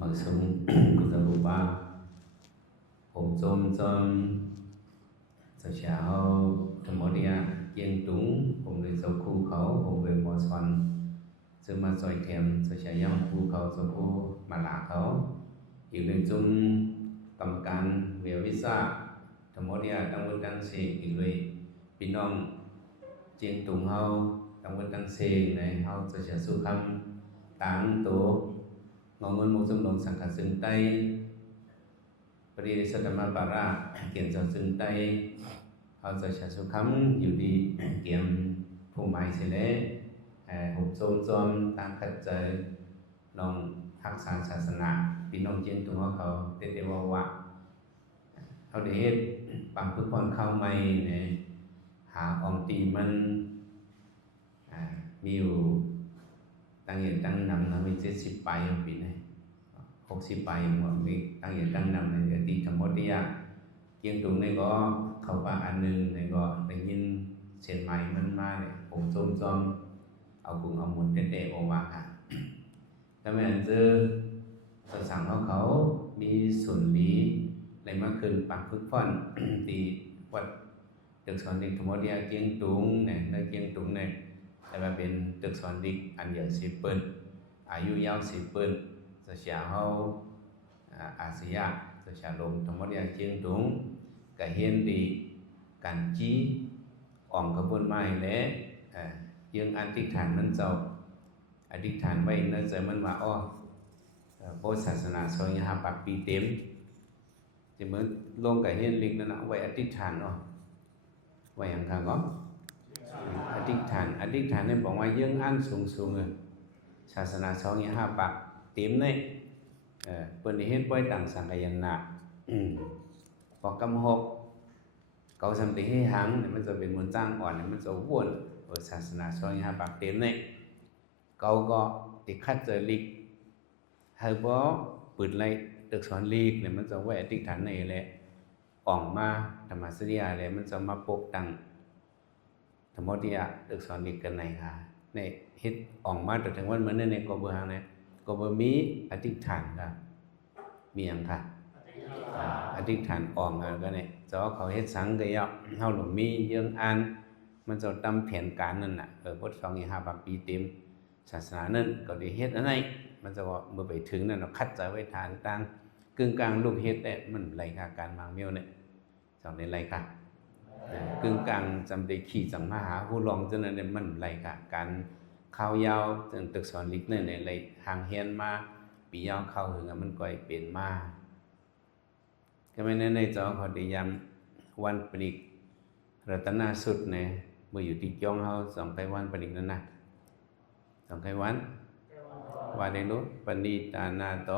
mặc súng của gia bù baผมจมสเช้าธรรมดิยาเกียงตุงผมเลยเจ้าคู่เขาผมเลยมอสอนซึ่งมาซอยเทียมสเช้าย่ำคู่เขาเจ้าคู่มาหลาเขาอยู่ในจุ่มกรรมการเวียวิซ่าธรรมดิยาตั้งวันตั้งเสกอีกเลยพี่น้องเจียงตุงเขาตั้งวันตั้งเสกในเขาสเช้าสุขคำต่างตัวงอเงินมุสลิมสังฆซึ่งใต้ปริริสธรรมปาระเกี่ยนจะซึ่งใต้เขาจะใช้สุขคำอยู่ดีเกี่ยมผู้หมายเสร็จหุบจมตามขัดใจลองทักษะศาสนาพี่น้องเจียงตุงเขาเด็ดว่าเขาได้เฮ็ดปังพึ่งพรเข้าไม่เนี่ยหาองตีมันมีอยู่ตั้งเย็นตั้งนำนะมี70 ปลายปีนี้60 ปลายหมดมีตั้งเย็นตั้งนำในเดือนที่ทั้งหมดที่เกี่ยงตรงนี้ก็เข้าป่าอันหนึ่งในก็ได้ยินเสียงใหม่มันมาเนี่ยผมจมเอากุ้งเอาหมุนเตะๆออกมาค่ะถ้าไม่อันเจอสั่งเขามีส่วนนี้ในเมื่อคืนปังพึ่งพ่อนตีวัดตึกสอนเด็กทั้งหมดที่เกี่ยงตุงเนี่ยในเกี่ยงตุงเนี่ยแต่ว่าเป็นตึกสอนเด็กอันใหญ่10 ปีอายุยาว10 ปีจะเสียเขาอาเซียจะเสียลงทั้งหมดที่เกี่ยงตุงก็เห็นดีการจี้อ่องกระบวนไม้และยังอธิษฐานมันเจ้าอธิษฐานไว้นั่นใจมันว่าอ้อโบศาสนาซอยหาปักปีเต็มจะเหมือนลงกับเห็นลิงนั่นนะไว้อธิษฐานเนาะไว้อย่างข้างก็อธิษฐานนี่บอกว่ายังอันสูงเลยศาสนาซอยหาปักเต็มเนี่ยเปิดเห็นปล่อยต่างสังกัยนาพอกำหกเขาทำตีให้หังมันจะเป็นมวลจ้างอ่อนมันจะวนศาสนาซอยหาปักเต็มเนี่ยเขาก็ติดคัดเจอลิกให้บ่เปิดไล่ตึกสอนลีกเนี่ยมันจะไว้อธิษฐานในแหละออกมาธรรมสริยาเลยมันจะมาปกตังธรรมดิยาตึกสอนลีกกันไหนค่ะในเฮ็ดออกมาแต่ถึงวันเหมือนในก็เบอร์หางเนี่ยก็เบอร์มีอธิษฐานค่ะมีอย่างค่ะอธิษฐานออกมาก็เนี่ยจะว่าเขาเฮ็ดสังก็ยาวเฮาหลงมีเยื่องอันมันจะตำแผนการนั่นน่ะบท2-5 บางปีเต็มศาสนานั่นก็ได้เฮ็ดอันไหนมันจะว่าเมื่อไปถึงนั่นเราคัดใจไว้ฐานต่างกึ่งกลางลูกเฮ็ดเนี่ยมันไรค่ะการมางเมียวเนี่ยสองในไรค่ะกึ่งกลางจำได้ขี่สังมหาผู้รองจนนั้นเนี่ยมันไรค่ะการข้าวยาวจนตึกสอนลิกเนี่ยในไรห่างเฮียนมาปียาวเข้าถึงมันก่อยเปลี่ยนมาก็ไม่ในจอเขาได้ย้ำวันปริกรัตนสุดเนี่ยเมื่ออยู่ที่จ้องเขาสองไต้วันปริกนั่นนะสองไต้วันว่าได้รู้ปณิตานาโต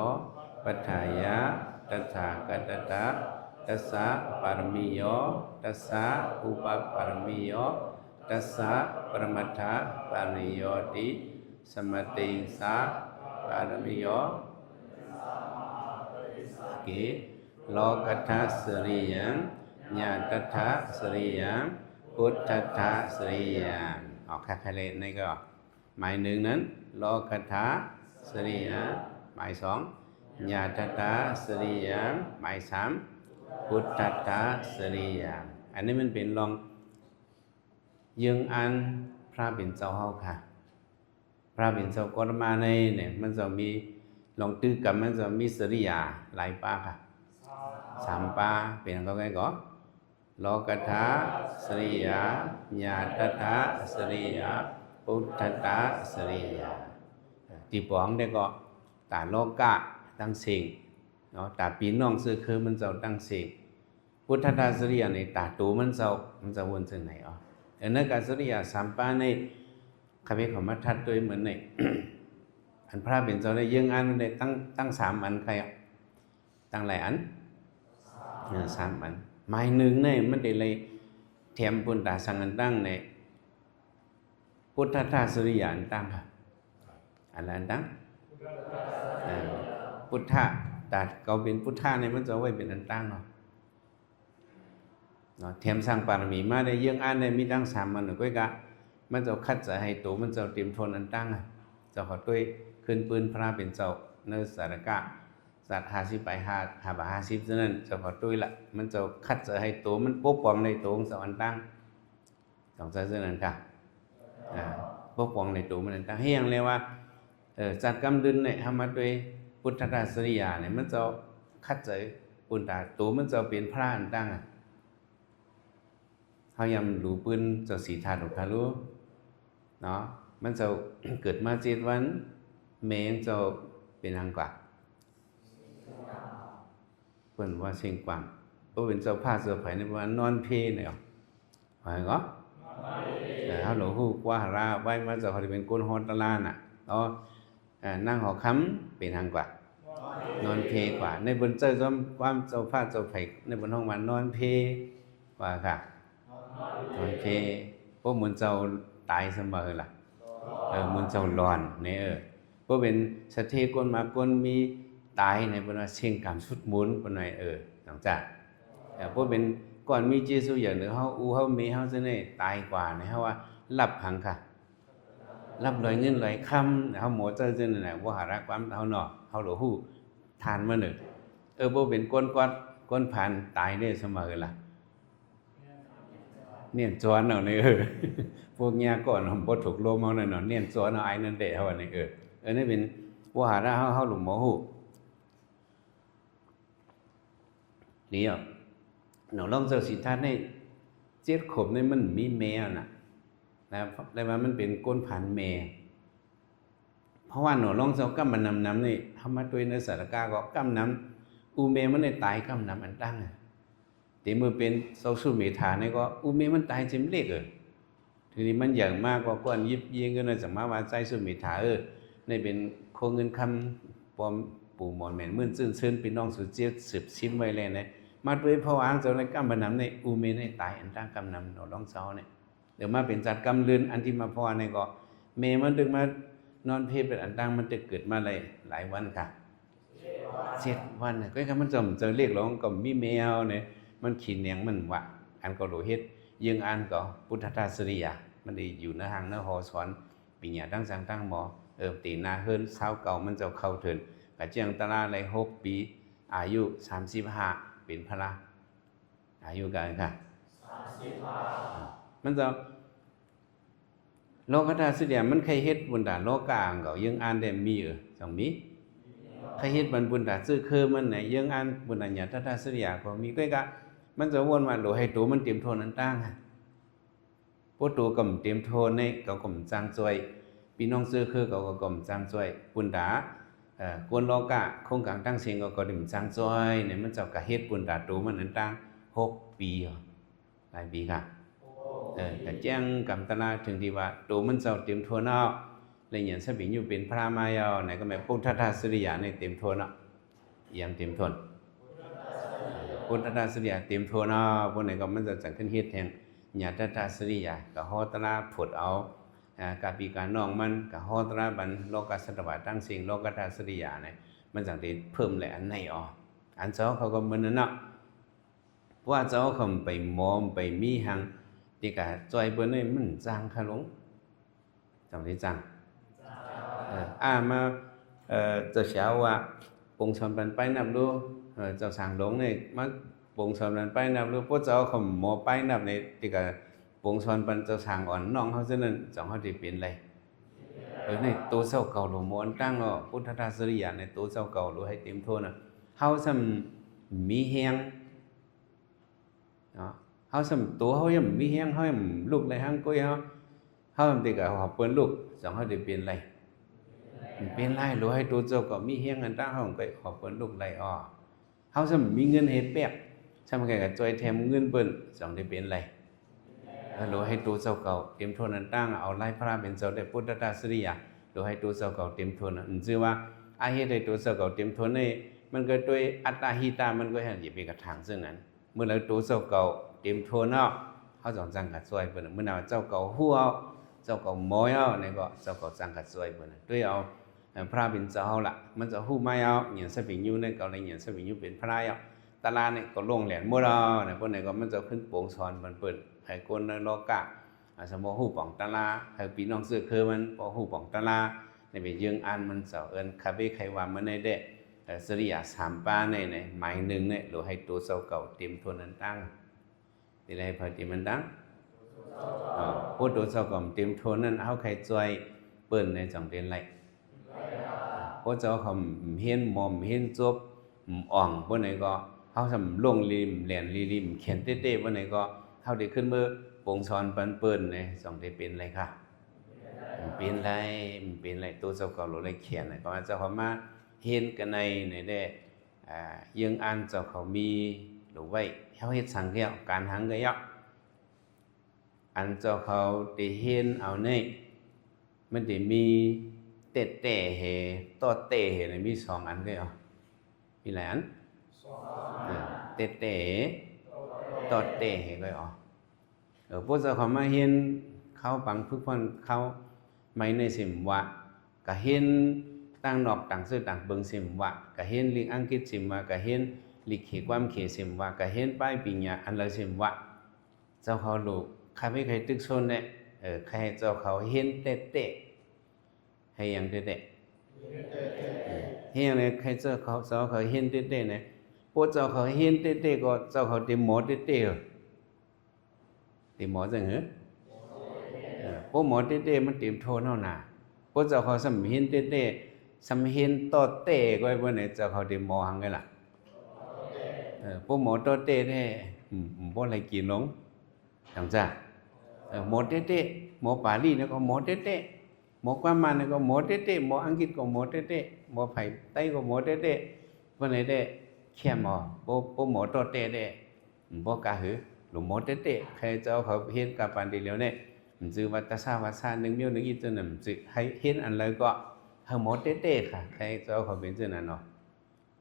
ปัฏฐายะตัสสะกัตตะตัสสะปารมิโยตัสสะอุปปารมิโยตัสสะปรมัตถปารมิโยติสมติสะปารมิโยเกโลกัตถะสริยังญาตัตถะสริยังพุทธัตถะสริยังออกแค่เลยนี่ก็หมายหนึ่งนั้นโลกัตถะสริยังหมายสองญาตัตถะสริยังหมายสามพุทธัตถะสริยังอันนี้มันเป็นลองยังอันพระเป็นเจ้าเฮาค่ะพระเป็นเจ้ากรมาในเนี่ยมันจะมีลองตื้อกับมันจะมีสริยาหลายป้าค่ะ3 ป้าเป็นก็ไงก็โลกัตถะสริยาญาตัตถะสริยาพุทธัตถะสริยาที่ปองได้ก็ตาโลกะตั้งสิ่งเนาะตาปีน้องซื้อคือมันเจ้าตั้งสิ่งพุทธัตถะสริยาในตาตูมันเจ้าวนถึงไหนอ๋ออันนั้นก็สริยา3 ป้าในคำพิของมัททัดด้วยเหมือนใน อันพระเป็นเจ้าได้ยังอันได้ตั้ง3 อันใครตั้งหลายอัน3 อันหมายหนึ่งเนี่ยมันได้เลยแถมปุณตาสังกันตั้งในพุทธัตถะสริยาอันตั้งค่ะอะไรอันตั้งพุทธะแต่เขาเป็นพุทธะเนี่ยมันจะไว้เป็นอันตั้งเนาะแถมสร้างปารมีมาได้ยังอันเนี่ยมีตั้ง3 อันหนึ่งก็กะมันจะคัดจะให้ตัวมันจะเตรียมทนอันตั้งจะขอด้วยขึ้นปืนพระเป็นเจ้าเนสารกะ สัตว์50ไป5บาท50ฉะนั้นเจ้าพอตุ้ยละมันจะคัดจะให้ตัวมันปกป้องในตัวของสวรรค์ตั้งสองใจฉะนั้นค่ะปกป้องในตัวมันตั้งให้ยังเรียกว่าจัดกำดินเนี่ยทำมาด้วยพุทธศาสนาเนี่ยมันจะคัดใจปุณตาตัวมันจะเป็นพระอันตั้งเขายำรู้ปืนจะสีธาตุทะลุเนาะมันจะเกิดมา7 วันเมงจะเป็นทางกว่าเพิ่นว่าเชียงกวางเพราะเป็นเจ้าผ้าเสื้อไผ่ในวันนอนเพเนี่ยหอยก็แต่เขาหลวงฮู้ว่าหาราไว้มาจะเขาเป็นก้นฮอตตะลานเนาะนั่งหอค้ำเป็นทางกว่านอนเพกว่าในบนเจ้าความเจ้าผ้าเจ้าไผ่ในบนห้องมันนอนเพกว่าค่ะนอนเพเพราะเหมือนเจ้าตายเสมอล่ะเหมือนเจ้าร้อนเนี่ยเพราะเป็นสะเทก้นมาก้นมีตายในบนว่าเชียงกรรมสุดมุนบนไหนหลังจากเพราะเป็นก่อนมีเจสุอย่างหนึ่งเขาเขามีเขาจะเนี่ยตายกว่าเนี่ยเขาว่ารับหังค่ะรับลอยเงินลอยคำเขาหมอเจ้าจะเนี่ยว่าหารักความเขาหนอเขาหลวงหู้ทานมาหนึ่งเพราะเป็นก้นผ่านตายเนี่ยเสมอล่ะเนี่ยจวนเอาเนี่ยพวกเงี้ยก่อนผมบ่ถูกโลมเอาหน่อยเนี่ยจวนเอาไอ้นั่นเดะเขาว่าเนี่ยนี่เป็นว่าหารักเขาหลวงหมอหู้นี่อ่ะหนูลองเจอสิท่านใน7 ขวบนี่มันมีแมวน่ะแต่ว่ามันเป็นก้นผ่านแม่เพราะว่าหนูลองเจ้ากำมันนำนี่ทำมาตัวในสารกาก็กำนำอูเมมันได้ตายกำนำอันตั้งแต่เมื่อเป็นโซสุเมธาเนี่ยก็อูเมมันตายจิมเล็กทีนี้มันอย่างมากก็ก้อนยิบยิงก็น่าจะมาว่าใจสุเมธาในเป็นโคเงินคำปอมปู่หมอนแม่นมื่นซื่นพี่น้องสุดเจี๊ยบสืบชิมไว้เลยนะมาด้วยพระวางเจ้าในกำมันนำในอูเมในตายอันตั้งกำนำหนูลองเจ้าเนี่ยเดี๋ยวมาเป็นจัดกำลืนอันที่มาพอในก็เมมันดึงมานอนเพลเป็นอันตั้งมันจะเกิดมาหลายวันค่ะ7 วันก็คือมันจะเรียกร้องก็มีแมวเนี่ยมันขีดเนียงมันวะอันก็โลหิตยังอันก็พุทธศาสนามันได้อยู่ในทางเนื้อหอสอนปีหยาตั้งสังตั้งหมอตีนาเฮินเช้าเก่ามันจะเข้าถึงกะเจียงตลาใน6 ปีอายุ35เป็นพระอายุกันค่ะ35มันจะโลกธาตุสุดยมันเคยเฮ็ดบุญตาโลกาก็ยังอ่านได้มีจังมีเคยเฮ็ดบุญตาซื่อคือมันไหนยังอ่านบุญตาญาธาตุสุดยก็มีก็มันจะวนมาโดให้ตัวมันเตรียมโทนนั้นตั้งพวกตัวก็เตรียมโทนในก็กำจังช่วยพี่น้องซื่อคือก็กำจังช่วยบุญตากวนโลกะโครงการตั้งเสียงก็ดิ่มจังช่วยเนี่ยมันจะกะเฮ็ดบุญตาตัวมันนั้นตั้ง6 ปีหลายปีค่ะแต่แจ้งกำตนาถึงที่ว่าตัวมันเจ้าเต็มทั่วเนาะเลยอย่างสบิอยู่เป็นพระมายาวไหนก็แม่พุทธศาสนาในเต็มทั่วเนาะอย่างเต็มทนพุทธศาสนาเต็มทั่วเนาะพวกไหนก็มันจะจังขึ้นเฮ็ดแห่งญาติศาสนาก็ฮอตราผุดเอากาปีการน้องมันก็ฮอตราบันโลกสัตวะตั้งสิ่งโลกศาสนาเนี่ยมันจังได้เพิ่มแหละอันไหนอันเจ้าเขาก็เหมือนนั่นเนาะว่าเจ้าเขาไปมอมไปมีหังที่กะจอยเปิ้นนี่มันจางค่ะหลวงจังที่จางมาเจ้าเช้าว่าปงชอนปันไปนับดูเจ้าสางหลวงนี่มาปงชอนปันไปนับดูพวกเจ้าเขาหมอไปนับในที่กะปงชอนปันเจ้าสางอ่อนน้องเขาซะนั่นจังเขาสิเป็นไรในตัวเจ้าเก่าหลวงมอนตั้งเนาะพุทธศาสนาในตัวเจ้าเก่าหลวงให้เต็มโทน่ะเฮาซ้ำมีแฮงเนาะเฮาสำตัวเฮายังมีแฮงเฮายังลูกในห้างก้อยเฮาติก็เฮาเปิ้นลูกจังเฮาได้เป็นไรเป็นไรรู้ให้ตัวเจ้าก็มีแฮงอันตั้งเฮาก็เฮาเปิ้นลูกไรเฮาสำมีเงินเฮ็ดแป๊บซ้ำก็จ่อยแถมเงินเปิ้นจังได้เป็นไรรู้ให้ตัวเจ้าเก่าเต็มทนอันตั้งเอาไล่พระเป็นเจ้าได้พุทธศาสนารู้ให้ตัวเจ้าเก่าเต็มทนชื่อว่าอาเฮ็ดให้ตัวเจ้าเก่าเต็มทนนี่มันก็ด้วยอัตตาหิตามันก็เฮ็ดให้เป็นกระถางซึ่งนั้นเมื่อเราตัวเจ้าเก่าเต็มโทนเนาะเขาจังจังกัดซอยเปิ้นเมื่อnàoเจ้าเก่าฮู้เอาเจ้าเก่าหมอยเอาเนี่ยก็เจ้าเก่าจังกัดซอยเปิ้นด้วยเอาพระเป็นเจ้าล่ะมันจะฮู้ไม่เอาหยังสปิญูเนี่ยก็เลยหยังสปิญูเป็นพระเอาตาลาเนี่ยก็ลงแหลนหมดเอาเนี่ยพวกนี้ก็มันจะขึ้นโปงซอนเปิ้นให้คนในโลกะสมมุติฮู้ป่องตาลาให้พี่น้องซื้อคือมันบ่ฮู้ป่องตาลาในเป็นยังอันมันเจ้าเอิ้นคาเบไขว่ามันได้ สริยาสามป้าnàyหมายหนึ่งเนี่ยหรือให้ตัวเสาเก่าเตรียมทวนนั้นตั้งที่ไรพอเตรียมมันตั้งพูดตัวเสาเก่าเตรียมทวนนั้นเอาใครช่วยเปิ้นในจังเรียนไรเพราะเจ้าเขาเห็นมอมเห็นจบอ่องพวกไหนก็เขาทำล่วงริมแหลนริมเขียนเต้ๆพวกไหนก็เขาได้ขึ้นเมื่อปงชอนปันเปิ้นในจังได้เป็นไรค่ะเป็นไรตัวเสาเก่าหรือไรเขียนก็มาเจ้าเขามาเห็นกันในได้ยังอันเจ้าเขามีหรือไว้เขาเฮ็ดสังเกตการหังก็ยะอันเจ้าเขาได้เห็นเอาในมันได้มีเตะเหต่อเตะเหในมี2อันก็ยะมีหลายอันเตะต่อเตะเหก็ยะพวกเจ้าเขามาเห็นเขาปังพึกพอนเขาไม่ในสิมวะก็เห็นตั้งนอกต่างซื้อต่างเบิงสิมวะก็เห็นลิงอังกฤษสิมวะก็เห็นลิกเขความเขสิมวะก็เห็นป้ายปิญญาอันละสิมวะเจ้าเขาลูกใครไม่เคยตึกชนเนี่ยใครเจ้าเขาเห็นเตะให้ยังเตะให้ยังเนี่ยใครเจ้าเขาเห็นเตะเนี่ยพวกเจ้าเขาเห็นเตะก็เจ้าเขาเตะหมอเตะเตะหมอจังเหรอพวกหมอเตะมันเตรียมโทนเอาหนาพวกเจ้าเขาสำเห็นเตะสำเห็นต่อเตะก็ไอ้พวกเนี่ยเจ้าเขาเตะหมอหังไงล่ะพวกหมอต่อเตะเนี่ยพวกอะไรกินลงจังจ้าหมอเตะหมอปาลีเนี่ยก็หมอเตะหมอความมันเนี่ยก็หมอเตะหมออังกฤษก็หมอเตะหมอไผ่ไต้ก็หมอเตะพวกไหนเตะแค่หมอพวกหมอต่อเตะเนี่ยพวกกาหือหลวงหมอเตะใครเจ้าเขาเห็นกับปันดีแล้วเนี่ยจือวัตสาหนึ่งเมียวหนึ่งอีจนจือให้เห็นอันเลยก็ให้หมอเตะค่ะใครเจ้าเขาเป็นเจ้านั่นเนาะ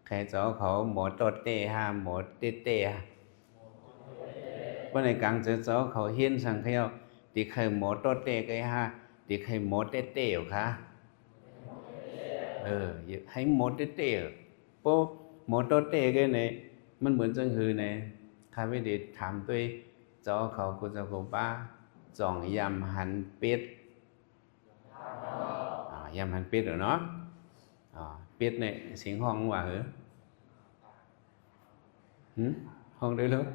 ใครเจ้าเขาหมอต่อเตะฮะหมอเตะวันในกลางเจ้าเขาเห็นสังเขยติใครหมอต่อเตะก็ฮะติใครหมอเตะอยู่ค่ะให้หมอเตะเพราะหมอต่อเตะก็เนี่ยมันเหมือนจังหือเนี่ยข้าไม่ได้ถามด้วยเจ้าเขากูเจ้ากูป้าจ่องยำหันเป็ดยำหันเป็ดเหรอเนาะเป็ดเนี่ยเสียงห้องว่าเหรอห้องได้เลย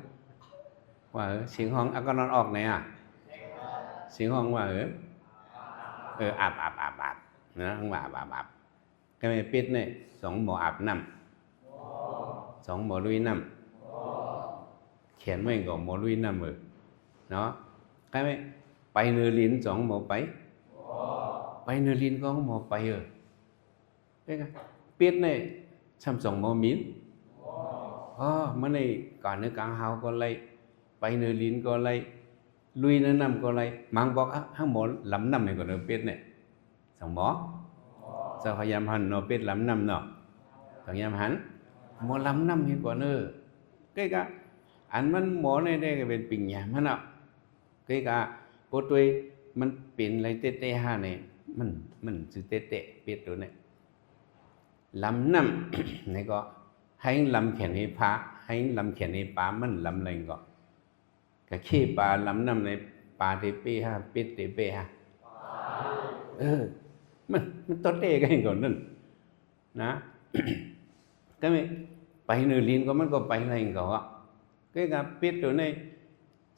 ว่าเหรอเสียงห้องก็นอนออกไหนเสียงห้องว่าเหรออาบนะห้องว่าอาบก็ไม่เป็ดเนี่ย2 หมออาบน้ำ2 หมอลุยน้ำเขียนไม่ก็หมอลุยน้ำเนาะcái mấy bay nửa lín chọn một bay nửa lín có một bay rồi cái biết này chăm chọn một miếng mà này còn nữa càng hao có lấy bay nửa lín có lấy lui nửa năm có lấy mang bọc hàng một lắm năm này còn được biết này chọn mó sao phải làm hành nó biết lắm năm nọ còn làm hắn một lắm năm thì còn nữa cái anhมันหมอในได้ก็เป็นปิ่งยามมันcáiพวกตัวมันเป็นอะไรเตะๆฮะเนี่ยมันสื่อเตะเปียดตัวเนี่ยลำน้ำนี่ก็ให้ลำเขียนให้พระให้ลำเขียนให้ปลามันลำอะไรก็ขี้ปลาลำน้ำในปลาเตะเป้ฮะเป็ดเตะเป้ฮะมันต้นเตะกันก่อนนั่นนะก็ไม่ไปเนื้อลิ้นก็มันก็ไปอะไรก็cáiเป็ดตัวนี้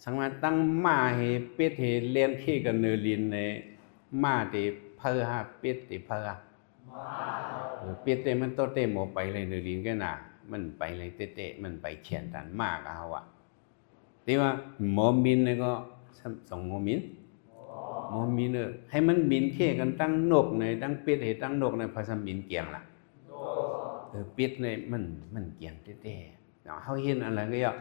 สังมาตั้งมาให้เป็ดให้เลี้ยงขี้กันเนื้อลิ้นในมาที่เพอฮะเป็ดที่เพอเป็ดมันโตเตะหมอไปเลยเนื้อลิ้นก็น่ะมันไปเลยเตะมันไปเขียนตันมากเอาที่ว่าหมอมินเนี่ยก็2 หมอมินให้มันมินเขี้กันตั้งนกในตั้งเป็ดให้ตั้งนกในภาษามินเกี่ยงล่ะเป็ดเนี่ยมันเกี่ยงเตะเนาะเขาเห็นอะไรก็ย่อ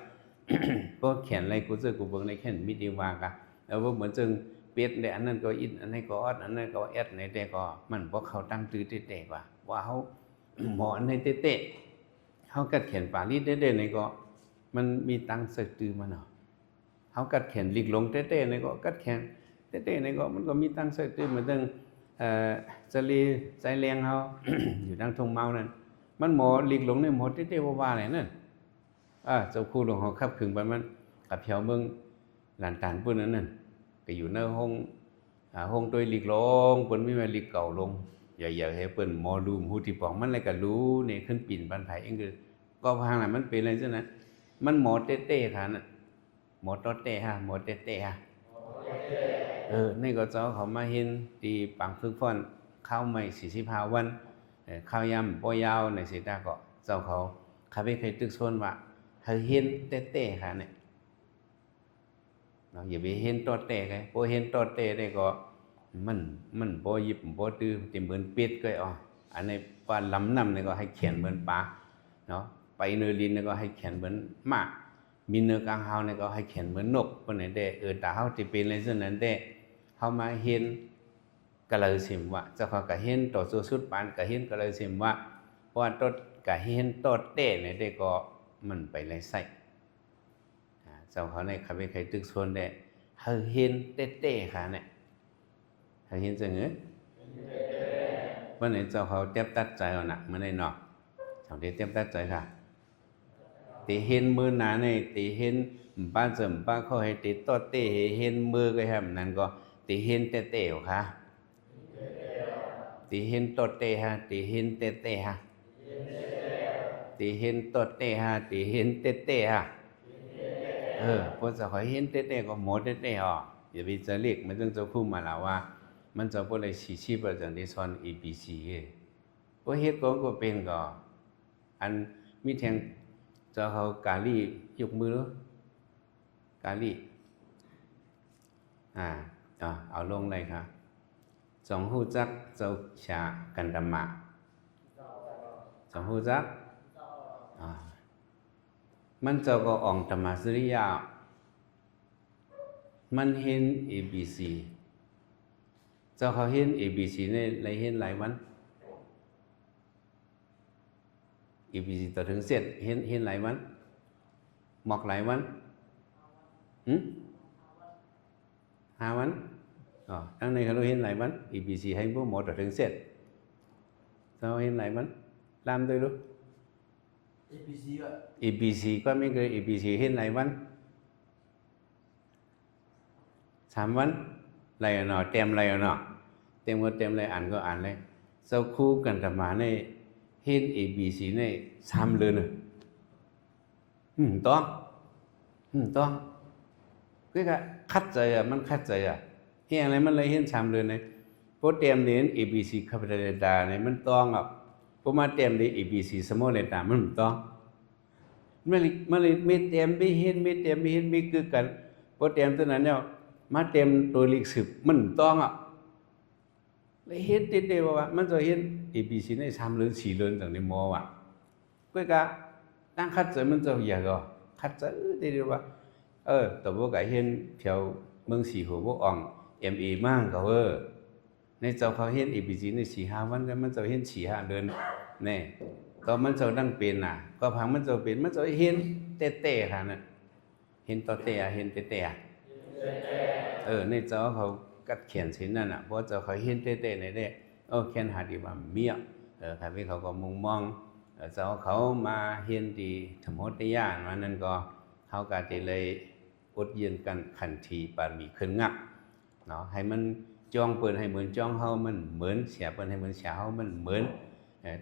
พวกเขียนอะไรกูเจอกูเบิ่งในเขียนมิดีวากะแล้วว่าเหมือนจึงเป็ดในอันนั้นก็อินอันนี้ก็อดอันนั้นก็แอดในแต่ก็มันพวกเขาตั้งตื้อเตะว่าเขาหมออันในเตะเขากัดเขียนปาลีเตะในก็มันมีตั้งเสกตื้อมันเนาะเขากัดเขียนลิกลงเตะในก็กัดเขียนเตะในก็มันก็มีตั้งเสกตื้อเหมือนตึงจะรีใจแรงเขา อยู่ดังทงเมานั่นมันหมอลิกลงในหมอเตะว่าอะไรนั่นเจ้าคู่หลวงเขาขับขึงไปมันกับเพียวเมืองหลานตานปุ่นนั้นก็อยู่ในห้องตัวหลีกลงปุ่นไม่มาหลีกเก่าลง อย่าให้เปิ้นหมอรู้ฮู้ที่ปองมันเลยก็รู้นี่ขึ้นปิ่นปันไผเองคือก็พางน่ะมันเป็นอะไรซั่นน่ะมันหมอเต้ๆค่ะน่ะหมอตอเต้ฮะหมอเต้ๆฮะนี่ก็เจ้าเขามาเห็นตีปังฝึกฟ้อนข้าวใหม่45วันข้าวยำบ่ยาวในสิตาก็เจ้าเขาข้าไปเคยตึกโซนว่าเฮาเห็นเต้ๆค่ะเนี่ยเนาะอย่าไปเห็นตอเต้ไงบ่เห็นตอเต้ได้ก็มันบ่ยิบบ่ตื้อติเหมือนเป็ดก็อ๋ออันนี้ว่าลำนำนี่ก็ให้เขียนเหมือนปลาเนาะไปเนอลินนี่ก็ให้เขียนเหมือนหมามีเนื้อกลางเฮานี่ก็ให้เขียนเหมือนนกปานนั้นได้ตาเฮาสิเป็นอะไรซั่นนั้นได้เฮามาเห็นก็เลยสิมว่าเจ้าเขาก็เห็นต่อสู้สุดปานก็เห็นก็เลยสิมว่าเพราะว่าตดก็เห็นตดเต้นี่ได้ก็มันไปเลยใส่เจ้าเขาในเขาไปเคยตึกส่วนได้เฮาเห็นเต้ๆค่ะเนี่ยเฮาเห็นจังเอ้วันนี้เจ้าเขาเต็บตัดใจเอาน่ะมื้อนี้เนาะเจ้าได้เต็บตัดใจค่ะตีเห็นมือหนาในตีเห็นป้าเจิมป้าเขาให้ตีตอเต้เห็นมือก็แฮมนั่นก็ตีเห็นเต้ๆค่ะตีเห็นตอเต้ฮะตีเห็นเต้ๆฮะตีเห็นตอเต้ฮะตีเห็นเต้ๆฮะพอจะขอเห็นเต้ๆก็หมดเต้ๆอ๋ออย่าไปจะเรียกมันต้องจะพูดมาแล้วว่ามันจะบ่ได้ชีพประจังที่สอน ABC บ่เฮ็ดก็เป็นก็อันมีแทงเจ้าเขากาลียกมือกาลีเอาลงเลยครับจงฮู้จักเจ้าชากันตมะจงฮู้จักมันเจ้าก็อ่องธรรมสุริยะมันเห็น ABC เจ้าเขาเห็น ABC ในเห็นหลายวัน ABC ต่อถึงเสร็จเห็นหลายวันหมอกหลายวัน5 วันทั้งในเขาเห็นหลายวัน ABC ให้พวกหมดต่อถึงเสร็จเจ้าเห็นหลายวันlàm tôi luôn ABC có mấy người ABC hết lại vẫn 3 วันlại nọ tem lại nọ tem có tem lại ăn có ăn lại sau khu cần thầm mà này hết ABC này 3 lần rồi to cái khắtใจมันคัดใจเฮียอะไรมันเลยเห็น3 lần này พอเต็มนี้ ABC ขับไปได้ตาเนี่ยมันต้องพอมาเต็มนี้ ABC สมอเลยตามันต้องมันเลยไม่เต็มไม่เห็นไม่เต็มไม่เห็นไม่คือกันพอเต็มตัวนั้นเนี่ยมาเต็มตัวลิกสืบมันต้องเลยเห็นเด็ดๆว่ามันจะเห็น ABC ใน3 lần 4 lần ต่างในมอก็ตั้งคัดใจมันจะอย่างก็คัดใจเด็ดๆว่าแต่ว่าก็เห็นแถวเมืองสีหัวพวกอ่อง MA มั่งก็ในเจ้าเขาเห็น ABC ใน4-5 วันแล้วมันจะเห็น4-5 เดือนแน่ก็มันจะดังเป็นก็พังมันจะเป็นมันจะเห็นเต้ๆค่ะน่ะเห็นต่อเต้เห็นเต้ๆในเจ้าเขากัดเขียนสินนั่นเพราะเจ้าเขาเห็นเต้ๆในเด้เขียนหาดีว่าเมียค่ะพี่เขาก็มุงมองเจ้าเขามาเห็นดีธรรมติญาณว่านั่นก็เขาก็จะเลยอดเย็นกันขันทีปานมีขึ้นงักเนาะให้มันจ้องเปิ้นให้เหมือนจ้องเฮามันเหมือนเสียเปิ้นให้เหมือนเสียเฮามันเหมือน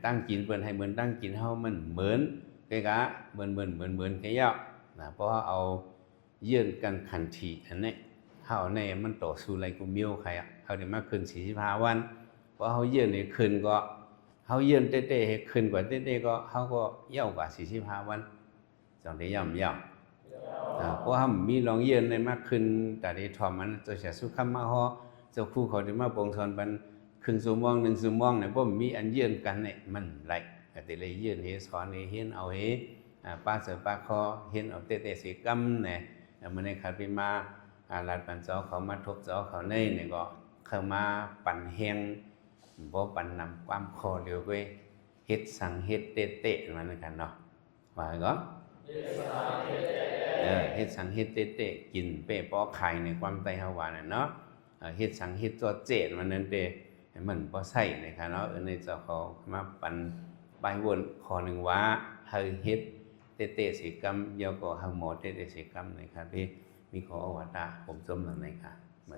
ตั้งกินเปิ้นให้เหมือนตั้งกินเฮามันเหมือนcáiกะเหมือนcáiยะนะเพราะเอาเยื่นกันขันทีอันนี้เฮาในมันต่อสู้อะไรกูมิ้วใครเฮาได้มาขึ้น45 วันเพราะเฮาเยื่นนี่ขึ้นก็เฮาเยื่นเต้ๆให้ขึ้นกว่าเต้ๆก็เฮาก็ยาวกว่า45 วันจังได้ย่ำเพราะว่ามีลองเยื่นในมากขึ้นแต่ได้ถอมมันจะเสียสุขมาฮอเจ้าคู่เขาได้มาปงชนบันครึ่งชั่วโมง1 ชั่วโมงเนี่ยบ่มีอันเยื่นกันเนี่ยมันไหลแต่เลยเยื่นเฮสอนนี่เห็นเอาเฮป้าเสือป้าคอเห็นเอาเต้ๆสิกำเนี่ยมันในขัดไปมาลาดปันเจ้าเขามาทบเจ้าเขาในเนี่ยก็เข้ามาปั่นแหงบ่ปั่นนำความคอเดียวไปเฮ็ดสั่งเฮ็ดเตะๆมันกันเนาะว่าก็เฮ็ดสังเฮ็ดเตะกินเป้ปอไข่ในความไตเฮาว่าน่ะเนาะเฮ็ดสังเฮ็ดตัวเจดมันนั่นเด้มันบ่ใช่นะคะเนาะในเจ้าเขามาปันใบวนขอนึงว่าเฮาเฮ็ดเตะสิกรรมยก็เฮาหมอเตะสิกรรมนะครับที่มีขออวตารผมสมหลังในค่ะมา